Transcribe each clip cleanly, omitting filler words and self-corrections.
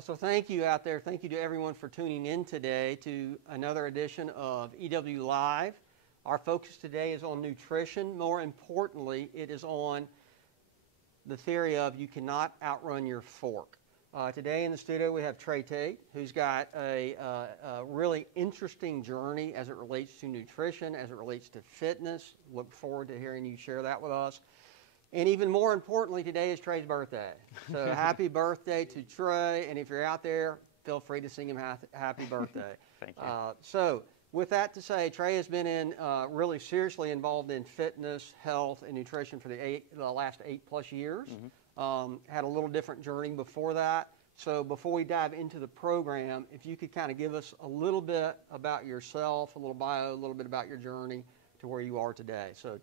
So thank you out there. Thank you to everyone for tuning in today to another edition of EW Live. Our focus today is on nutrition. More importantly, it is on the theory of you cannot outrun your fork. Today in the studio we have Trey Tate, who's got a really interesting journey as it relates to nutrition, as it relates to fitness. Look forward to hearing you share that with us. And even more importantly, today is Trey's birthday. So happy birthday to Trey. And if you're out there, feel free to sing him happy birthday. Thank you. So with that to say, Trey has been really seriously involved in fitness, health, and nutrition for the last 8+ years. Had a little different journey before that. So before we dive into the program, if you could kind of give us a little bit about yourself, a little bio, a little bit about your journey to where you are today. So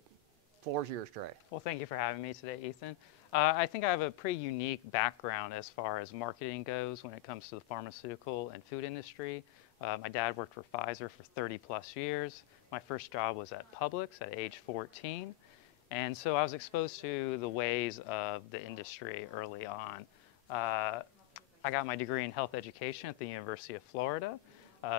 floor's yours, Trey. Well, thank you for having me today, Ethan. I think I have a pretty unique background as far as marketing goes when it comes to the pharmaceutical and food industry. My dad worked for Pfizer for 30+ years. My first job was at Publix at age 14. And so I was exposed to the ways of the industry early on. I got my degree in health education at the University of Florida.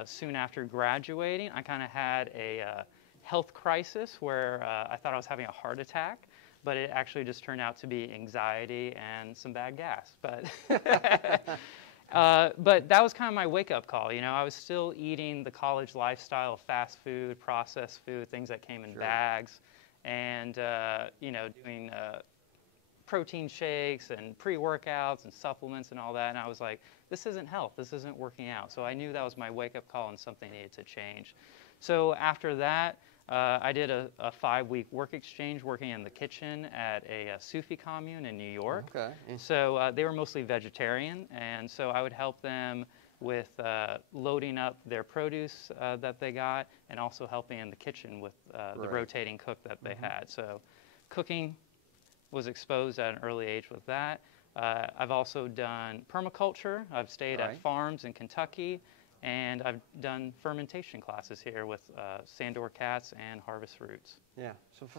Soon after graduating, I kind of had a health crisis where I thought I was having a heart attack, but it actually just turned out to be anxiety and some bad gas. But but that was kind of my wake-up call. You know, I was still eating the college lifestyle of fast food, processed food, things that came in bags, and you know, doing protein shakes and pre-workouts and supplements and all that. And I was like, this isn't health. This isn't working out. So I knew that was my wake-up call and something needed to change. So after that, I did a 5-week work exchange working in the kitchen at a Sufi commune in New York. Okay. So they were mostly vegetarian, and so I would help them with loading up their produce that they got, and also helping in the kitchen with the rotating cook that they had. So cooking was exposed at an early age with that. I've also done permaculture. I've stayed at farms in Kentucky. And I've done fermentation classes here with Sandor cats and harvest roots. Yeah,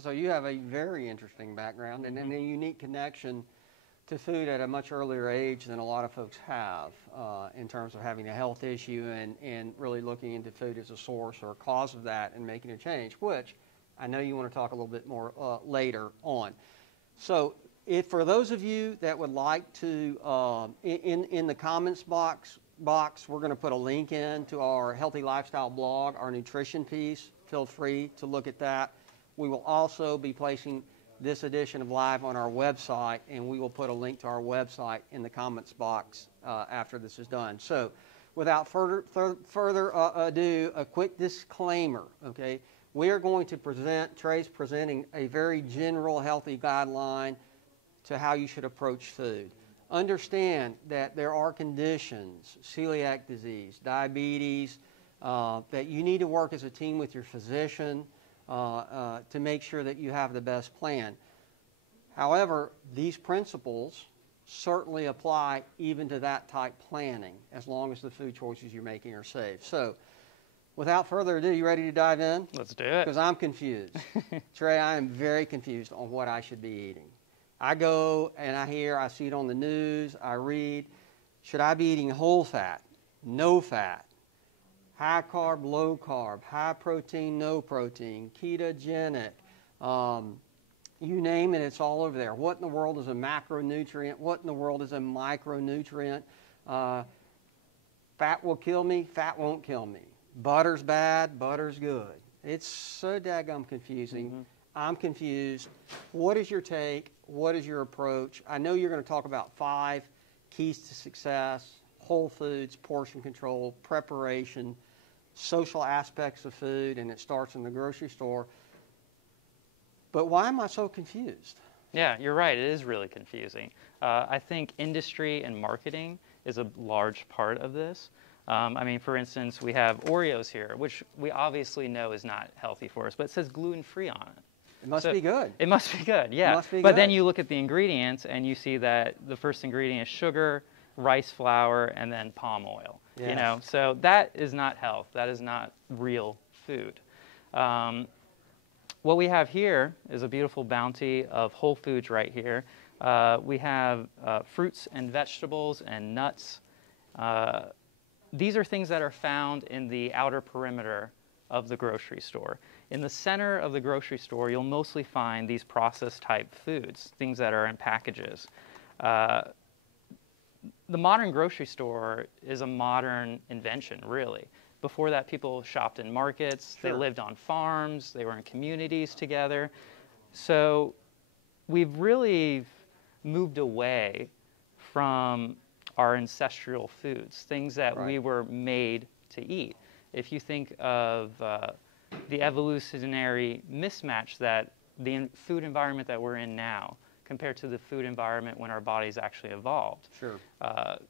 so you have a very interesting background and a unique connection to food at a much earlier age than a lot of folks have in terms of having a health issue and really looking into food as a source or a cause of that and making a change, which I know you want to talk a little bit more later on. So for those of you that would like to, in the comments box, we're going to put a link in to our Healthy Lifestyle blog, our nutrition piece. Feel free to look at that. We will also be placing this edition of Live on our website, and we will put a link to our website in the comments box after this is done. So without further ado, a quick disclaimer, okay? We are going to present, Trey's presenting a very general healthy guideline to how you should approach food. Understand that there are conditions, celiac disease, diabetes, that you need to work as a team with your physician to make sure that you have the best plan. However, these principles certainly apply even to that type planning, as long as the food choices you're making are safe. So, without further ado, you ready to dive in? Let's do it. Because I'm confused. Trey, I am very confused on what I should be eating. I go and I see it on the news, I read, should I be eating whole fat, no fat, high carb, low carb, high protein, no protein, ketogenic, you name it, it's all over there. What in the world is a macronutrient? What in the world is a micronutrient? Fat will kill me, fat won't kill me. Butter's bad, butter's good. It's so daggum confusing. I'm confused. What is your take? What is your approach? I know you're going to talk about 5 keys to success: whole foods, portion control, preparation, social aspects of food, and it starts in the grocery store. But why am I so confused? Yeah, you're right. It is really confusing. I think industry and marketing is a large part of this. I mean, for instance, we have Oreos here, which we obviously know is not healthy for us, but it says gluten-free on it. It must be good. It must be good, yeah. It must be but good. Then you look at the ingredients and you see that the first ingredient is sugar, rice flour, and then palm oil. Yes. You know, so that is not health. That is not real food. What we have here is a beautiful bounty of whole foods right here. We have fruits and vegetables and nuts These are things that are found in the outer perimeter of the grocery store. In the center of the grocery store, you'll mostly find these processed type foods, things that are in packages. The modern grocery store is a modern invention, really. Before that, people shopped in markets, Sure. They lived on farms, they were in communities together. So we've really moved away from our ancestral foods, things that Right. we were made to eat. If you think of the evolutionary mismatch that the food environment that we're in now compared to the food environment when our bodies actually evolved. Sure.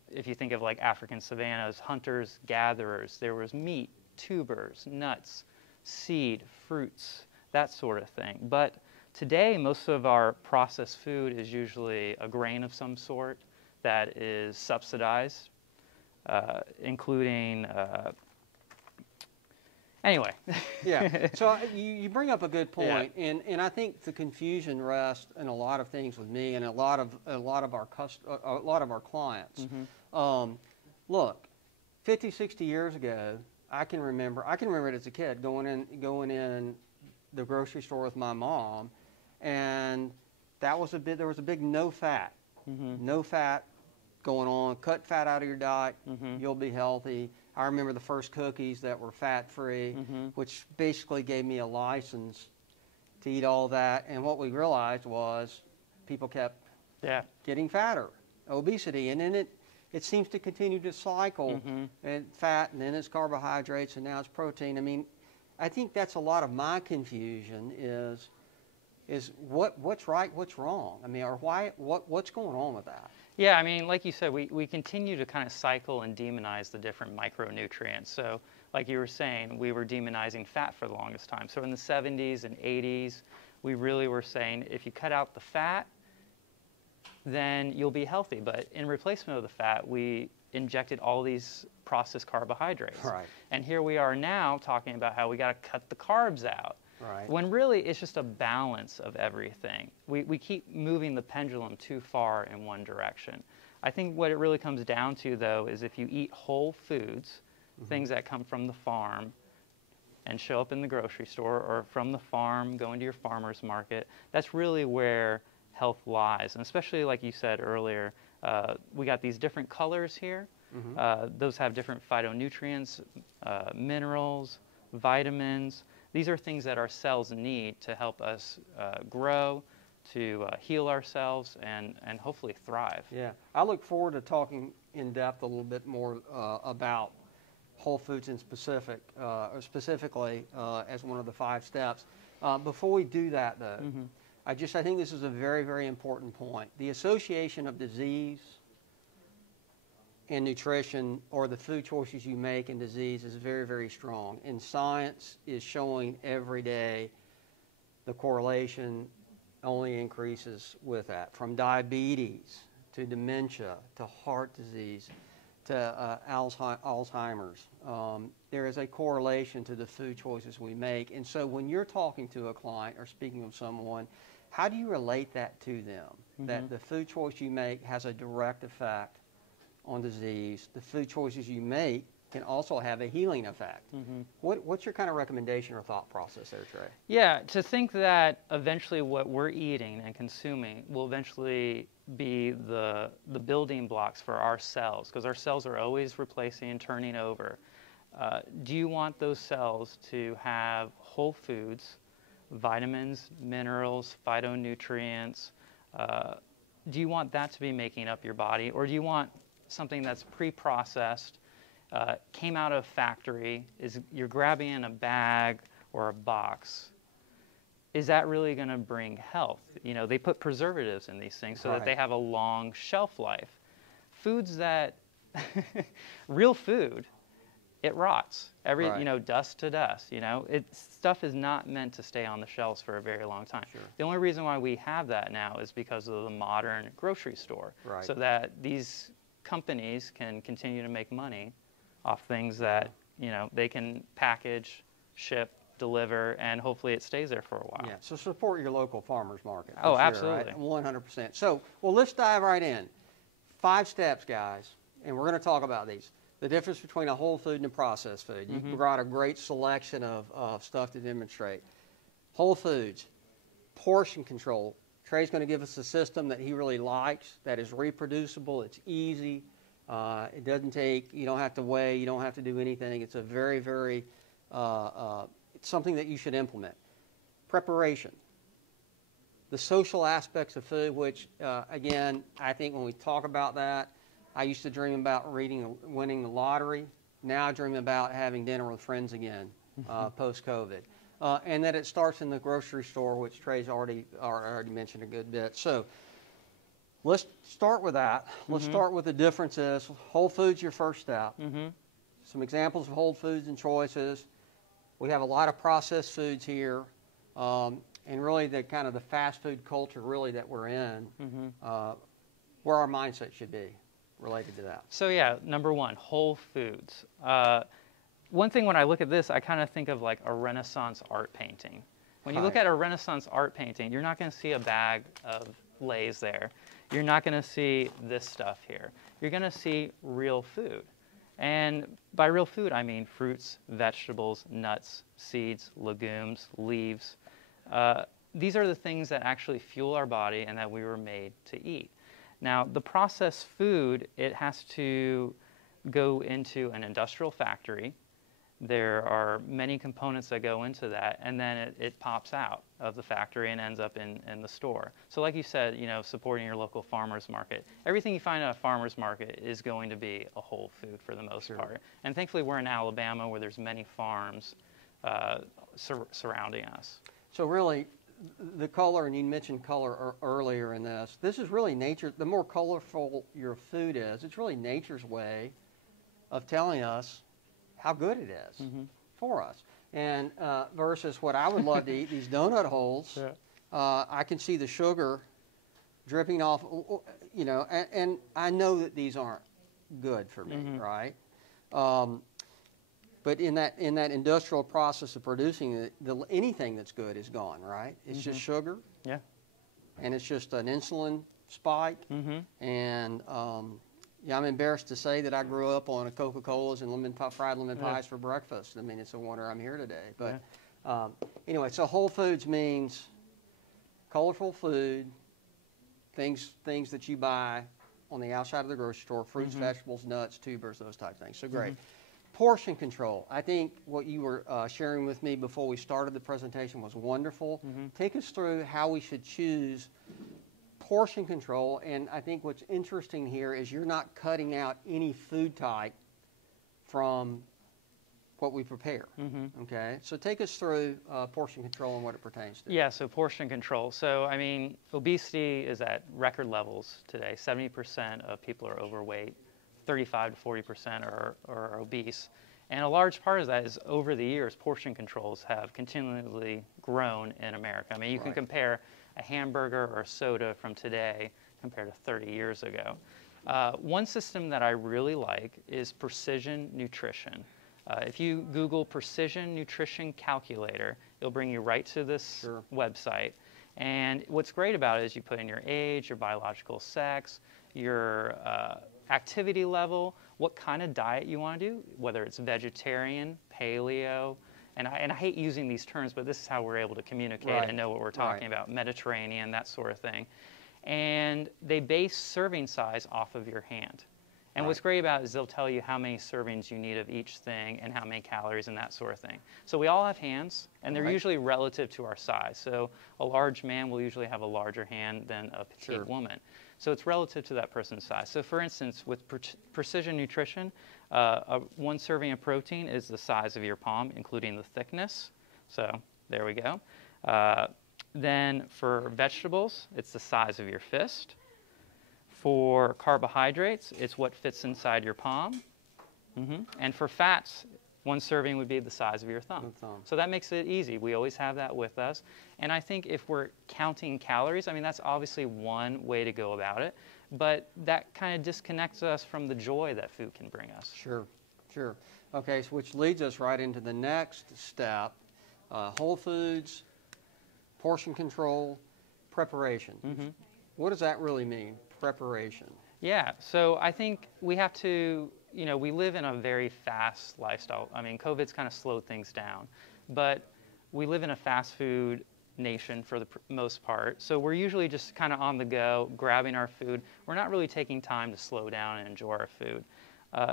If you think of like African savannas, hunters, gatherers, there was meat, tubers, nuts, seed, fruits, that sort of thing. But today, most of our processed food is usually a grain of some sort that is subsidized, including anyway. Yeah. So you bring up a good point, and I think the confusion rests in a lot of things with me and a lot of our clients. Look, 50, 60 years ago, I can remember it as a kid going in the grocery store with my mom, and there was a big no fat, no fat going on. Cut fat out of your diet, you'll be healthy. I remember the first cookies that were fat-free, which basically gave me a license to eat all that. And what we realized was people kept getting fatter, obesity, and then it seems to continue to cycle, and fat, and then it's carbohydrates, and now it's protein. I mean, I think that's a lot of my confusion is what's right, what's wrong. I mean, or what's going on with that? Yeah, I mean, like you said, we continue to kind of cycle and demonize the different micronutrients. So like you were saying, we were demonizing fat for the longest time. So in the 70s and 80s, we really were saying if you cut out the fat, then you'll be healthy. But in replacement of the fat, we injected all these processed carbohydrates. Right. And here we are now talking about how we got to cut the carbs out. Right. When really it's just a balance of everything. We keep moving the pendulum too far in one direction. I think what it really comes down to, though, is if you eat whole foods, things that come from the farm and show up in the grocery store, or from the farm going to your farmer's market, that's really where health lies. And especially like you said earlier, we got these different colors here. Those have different phytonutrients, minerals, vitamins. These are things that our cells need to help us grow, to heal ourselves, and hopefully thrive. Yeah, I look forward to talking in depth a little bit more about whole foods in specifically as one of the 5 steps. Before we do that, though, I think this is a very, very important point. The association of disease and nutrition, or the food choices you make, and disease is very, very strong. And science is showing every day the correlation only increases with that. From diabetes to dementia to heart disease to Alzheimer's, there is a correlation to the food choices we make. And so when you're talking to a client or speaking with someone, how do you relate that to them? That the food choice you make has a direct effect on disease. The food choices you make can also have a healing effect. What's your kind of recommendation or thought process there, Trey? Yeah, to think that eventually what we're eating and consuming will eventually be the building blocks for our cells, because our cells are always replacing and turning over. Do you want those cells to have whole foods, vitamins, minerals, phytonutrients? Do you want that to be making up your body, or do you want something that's pre-processed, came out of a factory, you're grabbing in a bag or a box? Is that really going to bring health? You know, they put preservatives in these things so that they have a long shelf life. Foods that, real food, it rots. Dust to dust, stuff is not meant to stay on the shelves for a very long time. Sure. The only reason why we have that now is because of the modern grocery store. Right. So that these companies can continue to make money off things that, they can package, ship, deliver, and hopefully it stays there for a while. Yeah, so support your local farmer's market. Oh, sure, absolutely. Right? 100%. So, let's dive right in. 5 steps, guys. and we're going to talk about these. The difference between a whole food and a processed food. You brought a great selection of stuff to demonstrate. Whole foods, portion control. Trey's going to give us a system that he really likes, that is reproducible, it's easy, it doesn't take, you don't have to weigh, you don't have to do anything. It's a very, very, it's something that you should implement. Preparation. The social aspects of food, which, again, I think when we talk about that, I used to dream about winning the lottery. Now I dream about having dinner with friends again, post-COVID. And that it starts in the grocery store, which Trey's already mentioned a good bit. So let's start with that. Let's start with the differences. Whole foods, your first step. Some examples of whole foods and choices. We have a lot of processed foods here. And really the kind of the fast food culture really that we're in, where our mindset should be related to that. So yeah, number one, whole foods. One thing when I look at this, I kind of think of like a Renaissance art painting. When you look at a Renaissance art painting, you're not going to see a bag of Lay's there. You're not going to see this stuff here. You're going to see real food. And by real food, I mean fruits, vegetables, nuts, seeds, legumes, leaves. These are the things that actually fuel our body and that we were made to eat. Now, the processed food, it has to go into an industrial factory. There are many components that go into that, and then it pops out of the factory and ends up in the store. So like you said, you know, supporting your local farmer's market. Everything you find at a farmer's market is going to be a whole food for the most part. And thankfully, we're in Alabama where there's many farms surrounding us. So really, the color, and you mentioned color earlier in this, this is really nature. The more colorful your food is, it's really nature's way of telling us how good it is for us. And versus what I would love to eat, these donut holes, I can see the sugar dripping off, you know, and I know that these aren't good for me, right? But in that industrial process of producing it, anything that's good is gone, right? It's just sugar. Yeah. And it's just an insulin spike. And yeah, I'm embarrassed to say that I grew up on a Coca-Colas and fried lemon pies for breakfast. I mean, it's a wonder I'm here today. But anyway, so whole foods means colorful food, things that you buy on the outside of the grocery store, fruits, vegetables, nuts, tubers, those type of things. So great. Portion control. I think what you were sharing with me before we started the presentation was wonderful. Take us through how we should choose portion control, and I think what's interesting here is you're not cutting out any food type from what we prepare. Okay, so take us through portion control and what it pertains to. Yeah, so portion control. So I mean, obesity is at record levels today. 70% of people are overweight. 35 to 40% are obese. And a large part of that is over the years, portion controls have continually grown in America. I mean, you can compare a hamburger or a soda from today compared to 30 years ago. One system that I really like is precision nutrition. If you Google precision nutrition calculator, it'll bring you right to this website. And what's great about it is you put in your age, your biological sex, your activity level, what kind of diet you want to do, whether it's vegetarian, paleo, and I hate using these terms, but this is how we're able to communicate and know what we're talking about, Mediterranean, that sort of thing. And they base serving size off of your hand. And what's great about it is they'll tell you how many servings you need of each thing and how many calories and that sort of thing. So we all have hands, and they're usually relative to our size. So a large man will usually have a larger hand than a petite woman. So it's relative to that person's size. So for instance, with precision nutrition, one serving of protein is the size of your palm, including the thickness. So there we go. Then for vegetables, it's the size of your fist. For carbohydrates, it's what fits inside your palm. And for fats, one serving would be the size of your thumb. So that makes it easy. We always have that with us. And I think if we're counting calories, I mean, that's obviously one way to go about it. But that kind of disconnects us from the joy that food can bring us. Sure. Okay, so which leads us right into the next step, whole foods, portion control, preparation. What does that really mean? preparation. Yeah, so I think we have to, we live in a very fast lifestyle. I mean, COVID's kind of slowed things down, but we live in a fast food nation for the most part. So we're usually just kind of on the go, grabbing our food. We're not really taking time to slow down and enjoy our food.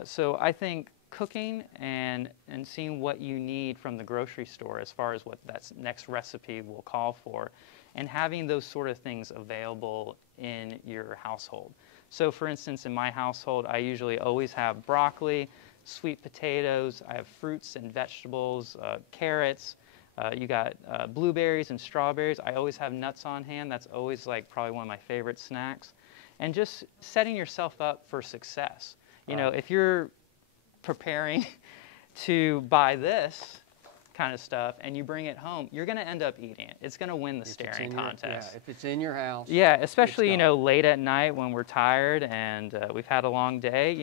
So I think cooking and seeing what you need from the grocery store as far as what that next recipe will call for, and having those sort of things available in your household. So for instance, in my household, I usually always have broccoli, sweet potatoes, I have fruits and vegetables, carrots, you got blueberries and strawberries. I always have nuts on hand. That's always like probably one of my favorite snacks. And just setting yourself up for success. You know, if you're preparing to buy this kind of stuff and you bring it home, you're going to end up eating it. It's going to win the staring contest. Yeah, if it's in your house. Yeah, especially, late at night when we're tired and we've had a long day.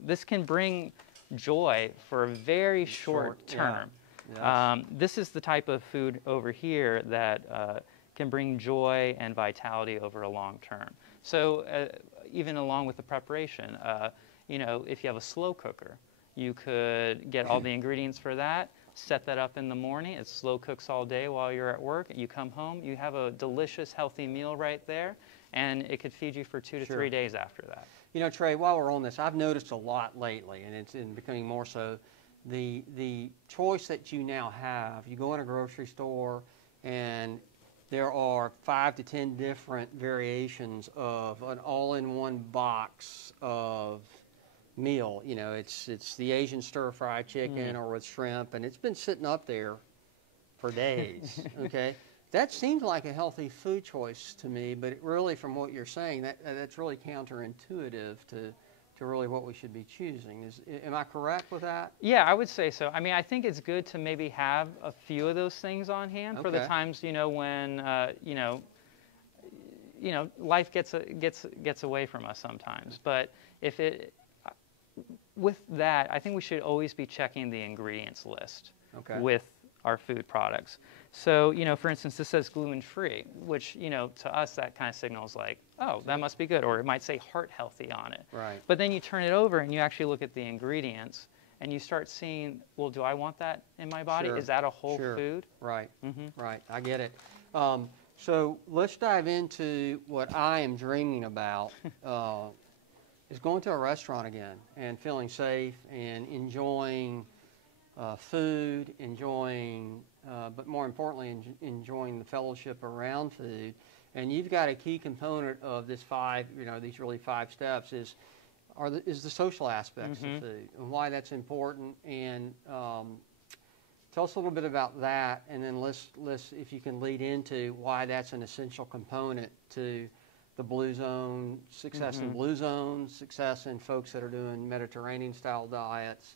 This can bring joy for a very short term. Yeah. Yes. This is the type of food over here that can bring joy and vitality over a long term. So even along with the preparation, if you have a slow cooker, you could get all the ingredients for that, set that up in the morning. It slow cooks all day while you're at work. You come home, you have a delicious, healthy meal right there, and it could feed you for 2 to 3 days after that. Trey, while we're on this, I've noticed a lot lately, and it's becoming more so, the choice that you now have. You go in a grocery store, and there are 5 to 10 different variations of an all-in-one box of meal. It's the Asian stir-fried chicken or with shrimp, and it's been sitting up there for days. Okay, that seems like a healthy food choice to me, but it really, from what you're saying, that's really counterintuitive to really what we should be choosing. Am I correct with that? Yeah, I would say so. I mean, I think it's good to maybe have a few of those things on hand for the times, when life gets away from us sometimes. But with that, I think we should always be checking the ingredients list with our food products. So, for instance, this says gluten-free, which, to us, that kind of signals like, oh, that must be good. Or it might say heart healthy on it. Right. But then you turn it over and you actually look at the ingredients and you start seeing, well, do I want that in my body? Sure. Is that a whole food? Right. Right. I get it. So let's dive into what I am dreaming about. Is going to a restaurant again and feeling safe and enjoying food, but more importantly, enjoying the fellowship around food. And you've got a key component of this these really 5 steps is the social aspects of food and why that's important. And tell us a little bit about that, and then let's if you can lead into why that's an essential component to the Blue Zone, success in Blue Zones, success in folks that are doing Mediterranean-style diets,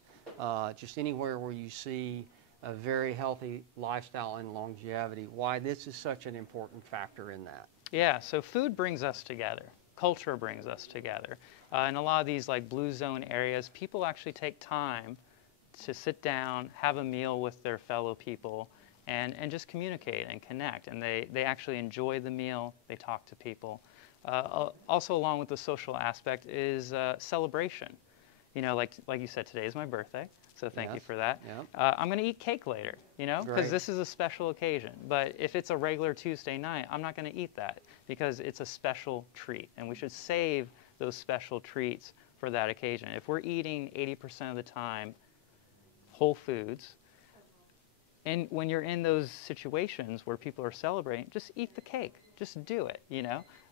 just anywhere where you see a very healthy lifestyle and longevity, why this is such an important factor in that. Yeah, so food brings us together. Culture brings us together. In a lot of these like Blue Zone areas, people actually take time to sit down, have a meal with their fellow people, and just communicate and connect. And they actually enjoy the meal, they talk to people. Also, along with the social aspect is celebration. Like you said, today is my birthday, so thank you for that. Yep. I'm going to eat cake later, because this is a special occasion. But if it's a regular Tuesday night, I'm not going to eat that because it's a special treat, and we should save those special treats for that occasion. If we're eating 80% of the time whole foods, and when you're in those situations where people are celebrating, just eat the cake. Just do it,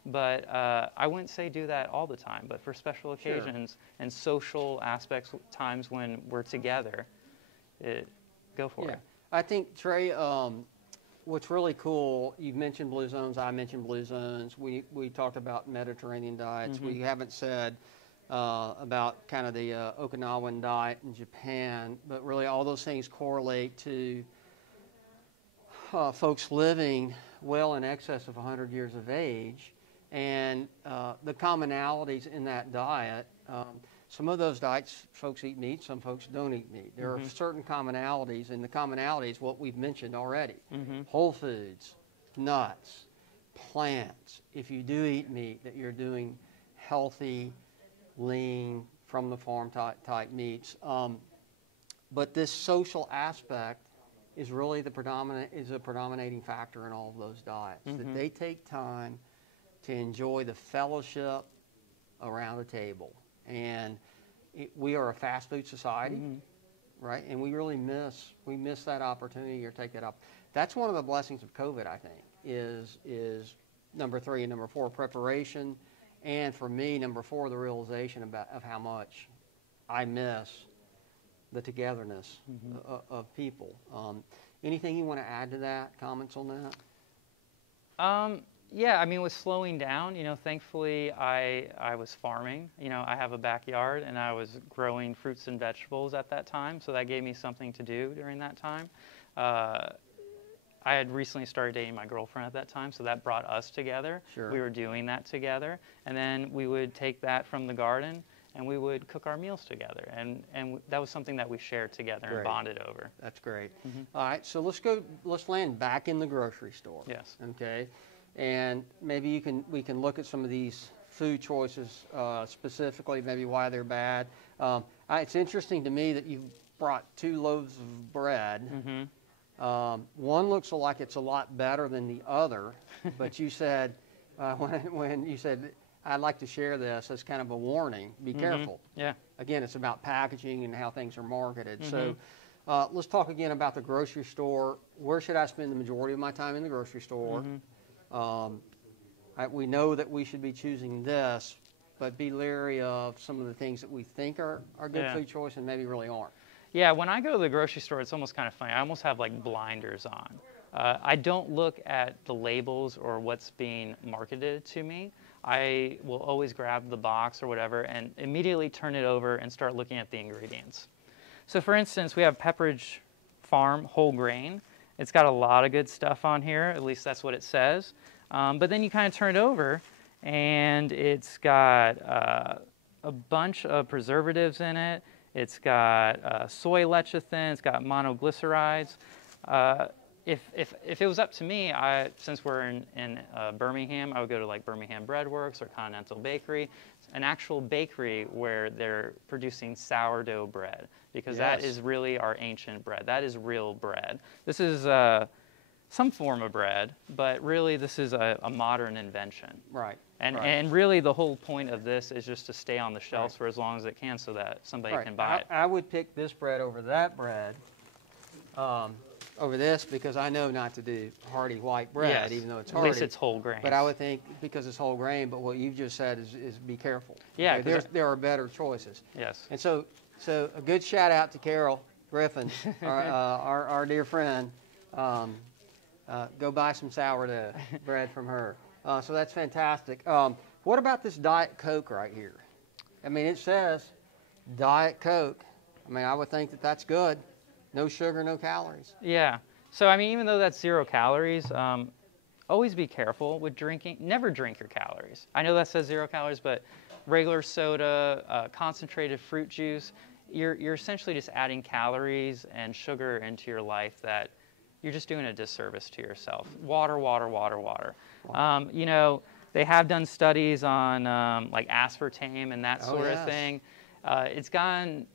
But I wouldn't say do that all the time, but for special occasions and social aspects, times when we're together, go for it. I think, Trey, what's really cool, you've mentioned Blue Zones, I mentioned Blue Zones, we talked about Mediterranean diets, we haven't said about kind of the Okinawan diet in Japan, but really all those things correlate to folks living well in excess of 100 years of age. And the commonalities in that diet, some of those diets, folks eat meat, some folks don't eat meat. There are certain commonalities, and the commonality is what we've mentioned already. Whole foods, nuts, plants. If you do eat meat, that you're doing healthy, lean, from the farm type meats. But this social aspect is really a predominating factor in all of those diets. That they take time to enjoy the fellowship around the table. And we are a fast food society, right? And we really miss that opportunity or take that up. That's one of the blessings of COVID, I think, is number 3 and number 4, preparation. And for me, number 4, the realization of how much I miss the togetherness of people. Anything you want to add to that? Comments on that? Yeah, I mean, with slowing down, thankfully I was farming. I have a backyard, and I was growing fruits and vegetables at that time, so that gave me something to do during that time. I had recently started dating my girlfriend at that time, so that brought us together. Sure. We were doing that together, and then we would take that from the garden, and we would cook our meals together, and that was something that we shared together and bonded over. That's great. All right, so let's land back in the grocery store. Yes. Okay, and maybe we can look at some of these food choices specifically, maybe why they're bad. It's interesting to me that you brought 2 loaves of bread. One looks like it's a lot better than the other, but you said when you said, I'd like to share this as kind of a warning, be careful. Yeah. Again, it's about packaging and how things are marketed. So let's talk again about the grocery store. Where should I spend the majority of my time in the grocery store? We know that we should be choosing this, but be leery of some of the things that we think are good food choice and maybe really aren't. Yeah, when I go to the grocery store, it's almost kind of funny. I almost have like blinders on. I don't look at the labels or what's being marketed to me. I will always grab the box or whatever and immediately turn it over and start looking at the ingredients. So for instance, we have Pepperidge Farm whole grain. It's got a lot of good stuff on here, at least that's what it says. But then you kind of turn it over and it's got a bunch of preservatives in it. It's got soy lecithin, it's got monoglycerides. If it was up to me, since we're in Birmingham, I would go to like Birmingham Breadworks or Continental Bakery, an actual bakery where they're producing sourdough bread, because that is really our ancient bread. That is real bread. This is some form of bread, but really this is a modern invention. Right. And really the whole point of this is just to stay on the shelves for as long as it can so that somebody can buy it. I would pick this bread over that bread, over this, because I know not to do hearty white bread, even though it's hearty. At least it's whole grain. But I would think, because it's whole grain, but what you've just said is be careful. Yeah. Okay? There are better choices. Yes. And so a good shout out to Carol Griffin, our dear friend. Go buy some sourdough bread from her. So that's fantastic. What about this Diet Coke right here? I mean, it says Diet Coke. I mean, I would think that that's good. No sugar, no calories. Yeah. So, I mean, even though that's 0 calories, always be careful with drinking. Never drink your calories. I know that says 0 calories, but regular soda, concentrated fruit juice, you're essentially just adding calories and sugar into your life that you're just doing a disservice to yourself. Water, water, water, water. They have done studies on like aspartame and that sort of thing. It's kind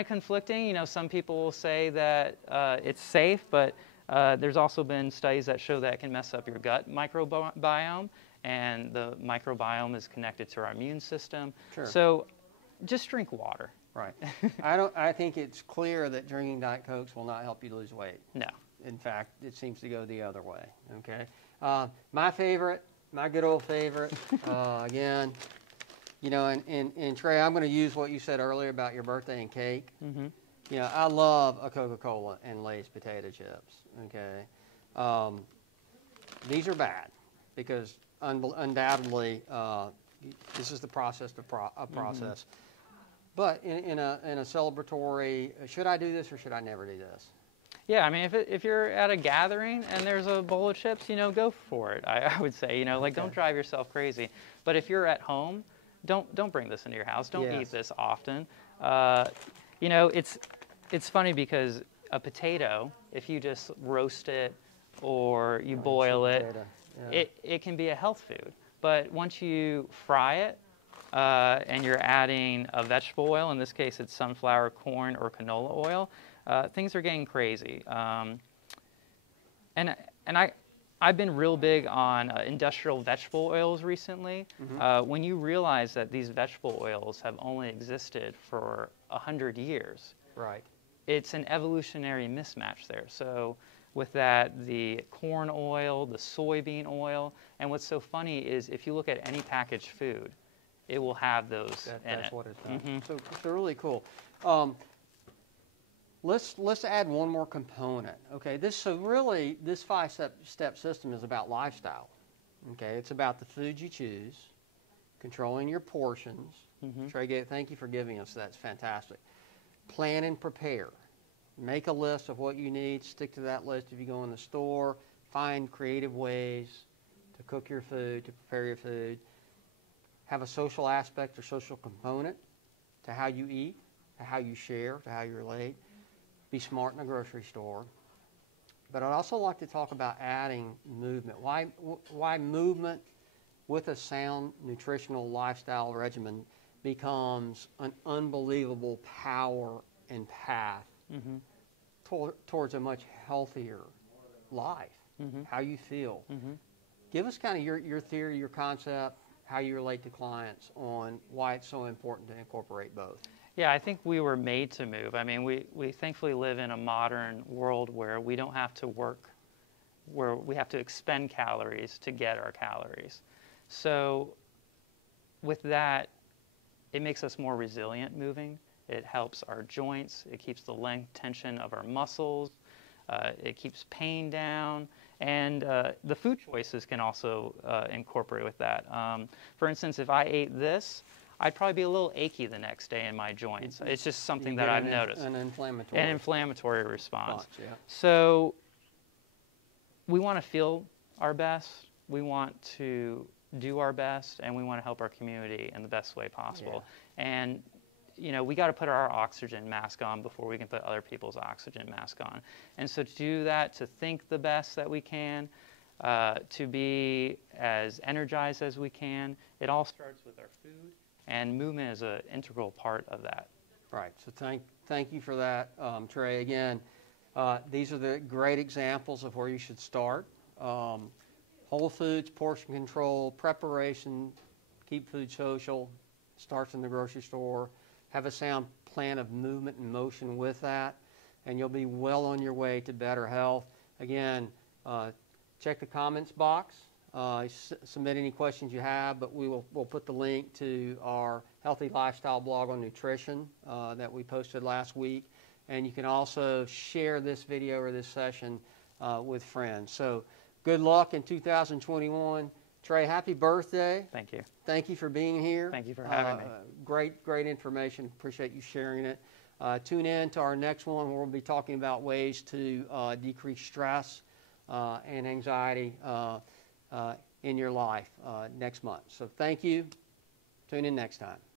of conflicting. Some people will say that it's safe, but there's also been studies that show that it can mess up your gut microbiome, and the microbiome is connected to our immune system. Sure. So just drink water. Right. I think it's clear that drinking Diet Cokes will not help you lose weight. No. In fact, it seems to go the other way. Okay. My favorite, my good old favorite, again, and Trey, I'm going to use what you said earlier about your birthday and cake. I love a Coca-Cola and Lay's potato chips. Okay. These are bad because undoubtedly this is the process of process. But in a celebratory, should I do this or should I never do this? Yeah, I mean, if you're at a gathering and there's a bowl of chips, go for it. I would say, don't drive yourself crazy. But if you're at home, don't bring this into your house. Don't eat this often. It's funny because a potato, if you just roast it or you boil it, it can be a health food. But once you fry it and you're adding a vegetable oil, in this case it's sunflower, corn, or canola oil, things are getting crazy. I've been real big on industrial vegetable oils recently. When you realize that these vegetable oils have only existed for 100 years, Right. it's an evolutionary mismatch there. So with that, the corn oil, the soybean oil, and what's so funny is if you look at any packaged food, it will have those in it. That's what it's done. So really cool. Let's add one more component. Okay, this 5-step system is about lifestyle. Okay, it's about the food you choose, controlling your portions. Trey, thank you for giving us that. It's fantastic. Plan and prepare. Make a list of what you need. Stick to that list if you go in the store. Find creative ways to cook your food, to prepare your food. Have a social aspect or social component to how you eat, to how you share, to how you relate. Be smart in the grocery store. But I'd also like to talk about adding movement. Why movement with a sound nutritional lifestyle regimen becomes an unbelievable power and path towards a much healthier life, how you feel. Give us kind of your theory, your concept, how you relate to clients on why it's so important to incorporate both. Yeah, I think we were made to move. I mean, we thankfully live in a modern world where we don't have to work, where we have to expend calories to get our calories. So with that, it makes us more resilient moving. It helps our joints. It keeps the length tension of our muscles. It keeps pain down. And the food choices can also incorporate with that. For instance, if I ate this, I'd probably be a little achy the next day in my joints. It's just something that I've noticed. An inflammatory response. Yeah. So we want to feel our best. We want to do our best, and we want to help our community in the best way possible. Yeah. And we got to put our oxygen mask on before we can put other people's oxygen mask on. And so to do that, to think the best that we can, to be as energized as we can, it all starts with our food, and movement is an integral part of that. Right. So thank you for that, Trey. Again, these are the great examples of where you should start. Whole foods, portion control, preparation, keep food social, starts in the grocery store. Have a sound plan of movement and motion with that, and you'll be well on your way to better health. Again, check the comments box. Submit any questions you have, but we'll put the link to our Healthy Lifestyle blog on nutrition that we posted last week. And you can also share this video or this session with friends. So good luck in 2021. Trey, happy birthday. Thank you. Thank you for being here. Thank you for having me. Great information. Appreciate you sharing it. Tune in to our next one where we'll be talking about ways to decrease stress and anxiety in your life next month. So thank you. Tune in next time.